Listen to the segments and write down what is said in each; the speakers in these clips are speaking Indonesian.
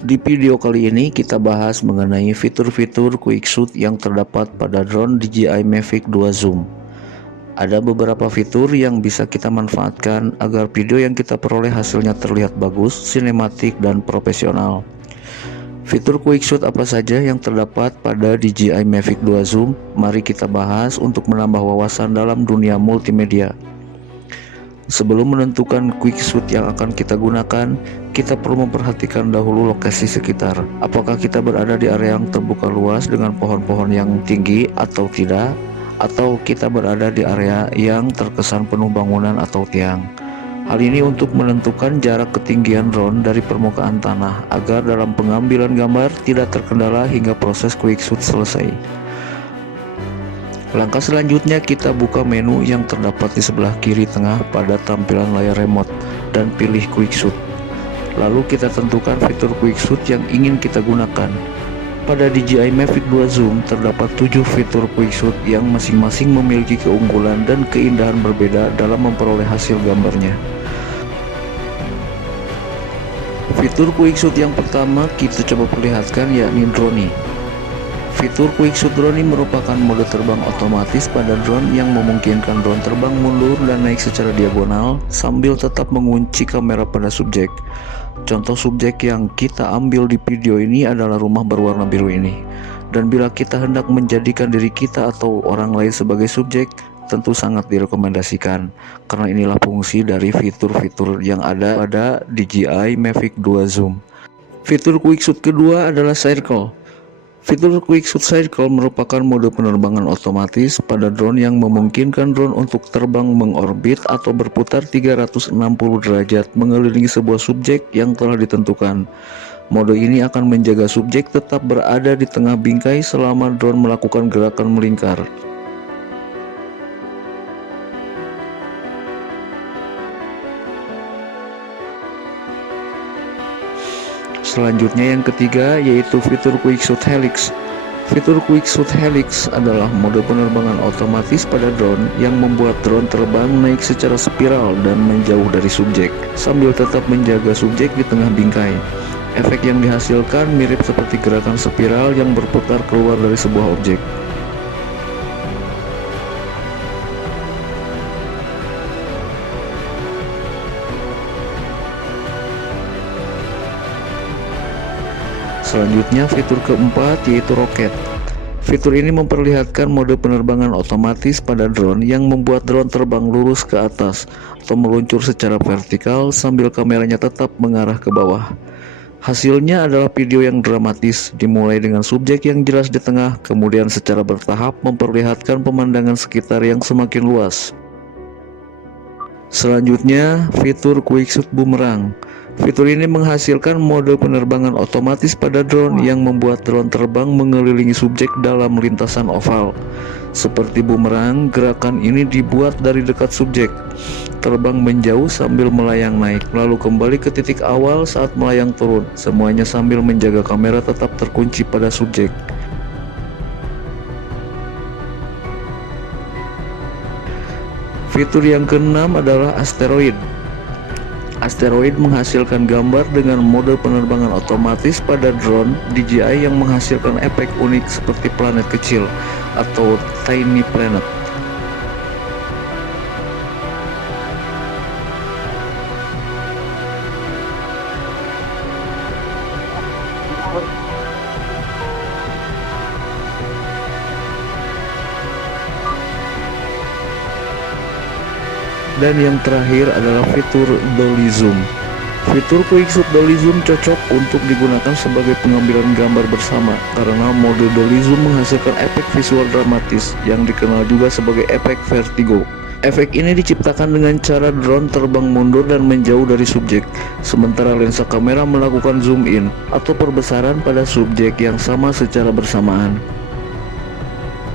Di video kali ini kita bahas mengenai fitur-fitur quick shoot yang terdapat pada drone DJI Mavic 2 Zoom. Ada beberapa fitur yang bisa kita manfaatkan agar video yang kita peroleh hasilnya terlihat bagus, sinematik, dan profesional. Fitur quick shoot apa saja yang terdapat pada DJI Mavic 2 Zoom? Mari kita bahas untuk menambah wawasan dalam dunia multimedia. Sebelum menentukan quick shoot yang akan kita gunakan, kita perlu memperhatikan dahulu lokasi sekitar. Apakah kita berada di area yang terbuka luas dengan pohon-pohon yang tinggi atau tidak, atau kita berada di area yang terkesan penuh bangunan atau tiang. Hal ini untuk menentukan jarak ketinggian drone dari permukaan tanah agar dalam pengambilan gambar tidak terkendala hingga proses quick shoot selesai. Langkah selanjutnya kita buka menu yang terdapat di sebelah kiri tengah pada tampilan layar remote dan pilih quick shoot. Lalu kita tentukan fitur quick shoot yang ingin kita gunakan. Pada DJI Mavic 2 Zoom terdapat 7 fitur quick shoot yang masing-masing memiliki keunggulan dan keindahan berbeda dalam memperoleh hasil gambarnya. Fitur quick shoot yang pertama kita coba perlihatkan yakni drone. Fitur quick shoot drone merupakan mode terbang otomatis pada drone yang memungkinkan drone terbang mundur dan naik secara diagonal sambil tetap mengunci kamera pada subjek. Contoh subjek yang kita ambil di video ini adalah rumah berwarna biru ini. Dan bila kita hendak menjadikan diri kita atau orang lain sebagai subjek, tentu sangat direkomendasikan karena inilah fungsi dari fitur-fitur yang ada pada DJI Mavic 2 Zoom. Fitur quick shoot kedua adalah circle. Fitur quick shoot circle merupakan mode penerbangan otomatis pada drone yang memungkinkan drone untuk terbang mengorbit atau berputar 360 derajat mengelilingi sebuah subjek yang telah ditentukan. Mode ini akan menjaga subjek tetap berada di tengah bingkai selama drone melakukan gerakan melingkar. Selanjutnya yang ketiga yaitu fitur quick shoot helix. Fitur quick shoot helix adalah mode penerbangan otomatis pada drone yang membuat drone terbang naik secara spiral dan menjauh dari subjek sambil tetap menjaga subjek di tengah bingkai. Efek yang dihasilkan mirip seperti gerakan spiral yang berputar keluar dari sebuah objek. Selanjutnya fitur keempat yaitu roket. Fitur ini memperlihatkan mode penerbangan otomatis pada drone yang membuat drone terbang lurus ke atas atau meluncur secara vertikal sambil kameranya tetap mengarah ke bawah. Hasilnya adalah video yang dramatis, dimulai dengan subjek yang jelas di tengah, kemudian secara bertahap memperlihatkan pemandangan sekitar yang semakin luas. Selanjutnya fitur quick shoot boomerang. Fitur ini menghasilkan mode penerbangan otomatis pada drone yang membuat drone terbang mengelilingi subjek dalam lintasan oval. Seperti bumerang, gerakan ini dibuat dari dekat subjek, terbang menjauh sambil melayang naik, lalu kembali ke titik awal saat melayang turun, semuanya sambil menjaga kamera tetap terkunci pada subjek. Fitur yang keenam adalah asteroid. Asteroid menghasilkan gambar dengan mode penerbangan otomatis pada drone DJI yang menghasilkan efek unik seperti planet kecil atau tiny planet. Dan yang terakhir adalah fitur dolly zoom. Fitur quick shoot dolly zoom cocok untuk digunakan sebagai pengambilan gambar bersama karena mode dolly zoom menghasilkan efek visual dramatis yang dikenal juga sebagai efek vertigo. Efek ini diciptakan dengan cara drone terbang mundur dan menjauh dari subjek, sementara lensa kamera melakukan zoom in atau perbesaran pada subjek yang sama secara bersamaan.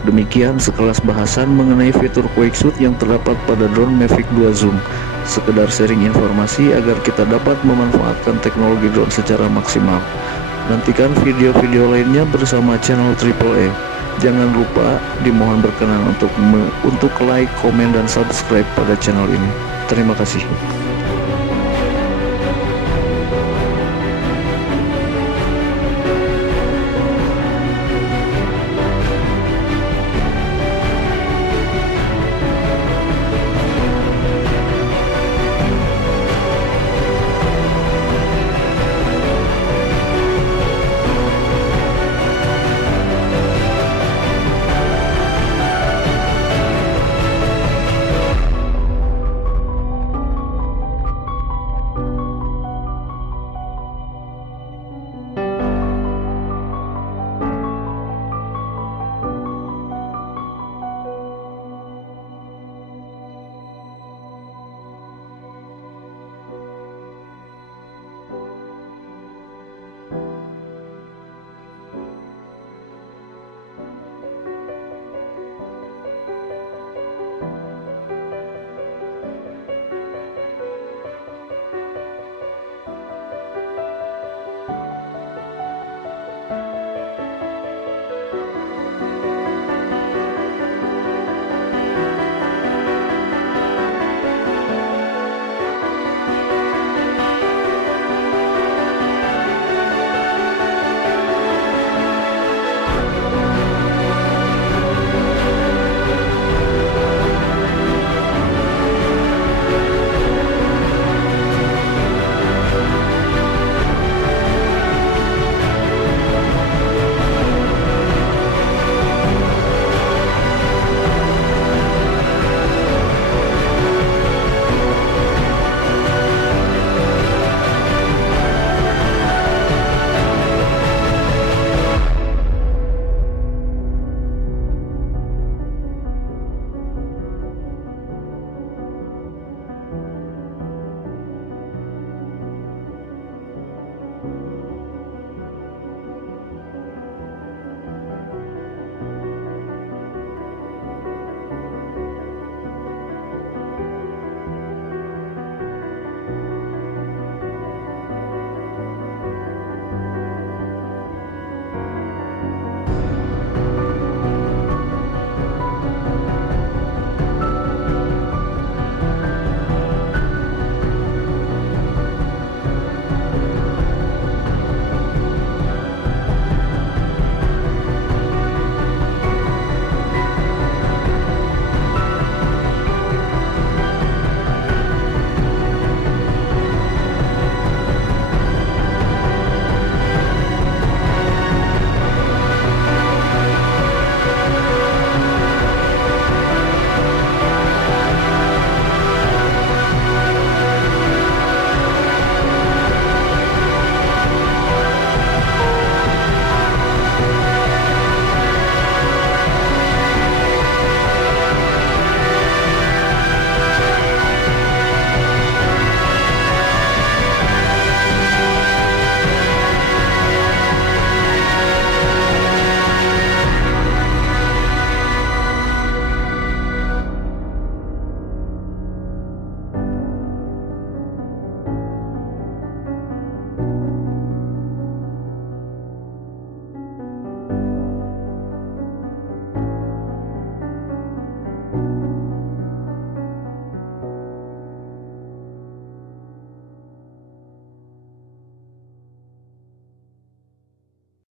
Demikian sekelas bahasan mengenai fitur quick shoot yang terdapat pada drone Mavic 2 Zoom. Sekedar sharing informasi agar kita dapat memanfaatkan teknologi drone secara maksimal. Nantikan video-video lainnya bersama channel AAA. Jangan lupa dimohon berkenan untuk like, komen, dan subscribe pada channel ini. Terima kasih.